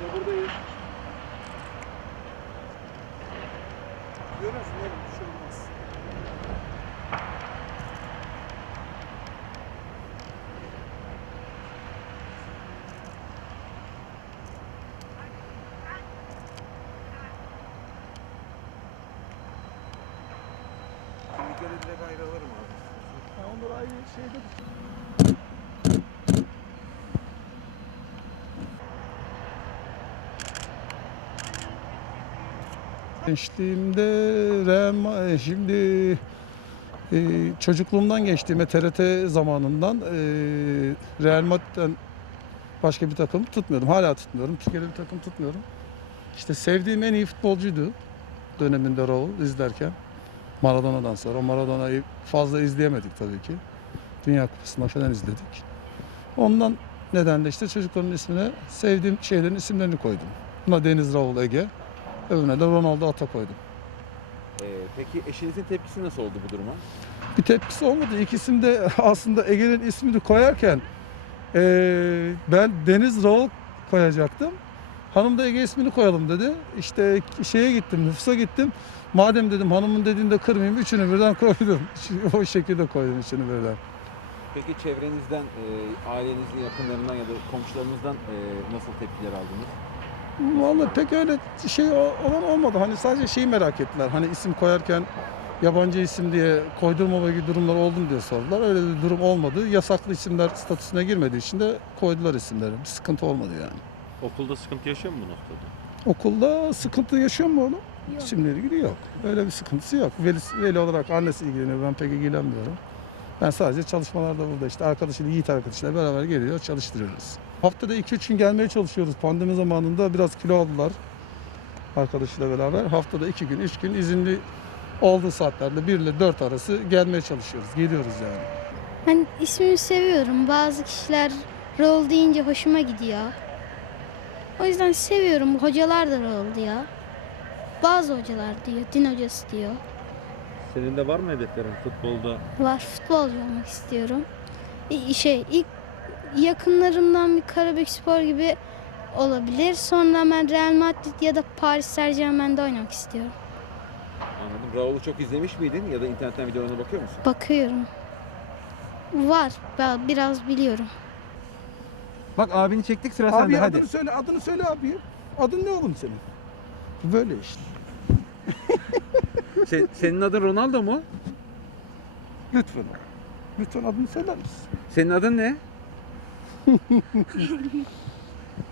buradayım. Görüyorsun oğlum bir şey olmaz. Kimlikleri direkt ayrı alırım abi. Ha, onları ayrı şeyde Gençliğimde Real Ma- şimdi e, çocukluğumdan geçtiğime TRT zamanından e, Real Madrid'den başka bir takım tutmuyordum. Hala tutmuyorum. Türkiye'de bir takım tutmuyorum. İşte sevdiğim en iyi futbolcuydu döneminde Raul izlerken. Maradona'dan sonra. Maradona'yı fazla izleyemedik tabii ki. Dünya Kupası'nda falan izledik. Ondan nedenle işte çocukların ismine sevdiğim şeylerin isimlerini koydum. Buna Deniz Raul Ege, öbürüne de Ronaldo Ata koydum. Ee, peki eşinizin tepkisi nasıl oldu bu duruma? Bir tepkisi olmadı. İkisini de aslında Ege'nin ismini koyarken eee, ben Deniz Raul koyacaktım. Hanım da Ege ismini koyalım dedi. İşte şeye gittim, nüfusa gittim. Madem dedim hanımın dediğinde kırmayayım, üçünü birden koydum. o şekilde koydum üçünü birden. Peki çevrenizden, e, ailenizin yakınlarından ya da komşularınızdan e, nasıl tepkiler aldınız? Vallahi pek öyle şey olan olmadı. Hani sadece şeyi merak ettiler. Hani isim koyarken yabancı isim diye koydurmama gibi durumlar oldu mu diye sordular. Öyle bir durum olmadı. Yasaklı isimler statüsüne girmediği için de koydular isimleri. Bir sıkıntı olmadı yani. Okulda sıkıntı yaşıyor mu bu noktada? Okulda sıkıntı yaşıyor mu oğlum? Yok. İsimle ilgili yok. Öyle bir sıkıntısı yok. Veli, veli olarak annesi ilgileniyor. Ben pek ilgilenmiyorum. Ben sadece çalışmalarda burada işte arkadaşıyla, Yiğit arkadaşıyla beraber geliyor, çalıştırıyoruz. Haftada 2-3 gün gelmeye çalışıyoruz. Pandemi zamanında biraz kilo aldılar arkadaşıyla beraber. Haftada 2 gün, 3 gün izinli olduğu saatlerde 1 ile 4 arası gelmeye çalışıyoruz. Geliyoruz yani. Ben ismimi seviyorum. Bazı kişiler rol deyince hoşuma gidiyor. O yüzden seviyorum. Hocalar da rol diyor. Bazı hocalar diyor. Din hocası diyor. Senin de var mı hedeflerin futbolda? Var futbolcu olmak istiyorum. İ- Şey ilk yakınlarımdan bir Karabük Spor gibi olabilir. Sonra ben Real Madrid ya da Paris Saint Germain'de oynamak istiyorum. Anladım. Raul'u çok izlemiş miydin ya da internetten videolarına bakıyor musun? Bakıyorum. Var. Ben biraz biliyorum. Bak abini çektik sıra Abi sende hadi. adını söyle, adını söyle abi. Adın ne oğlum senin? Böyle işte. Sen, senin adın Ronaldo mu? Lütfen. Lütfen adını söyler misin? Senin adın ne?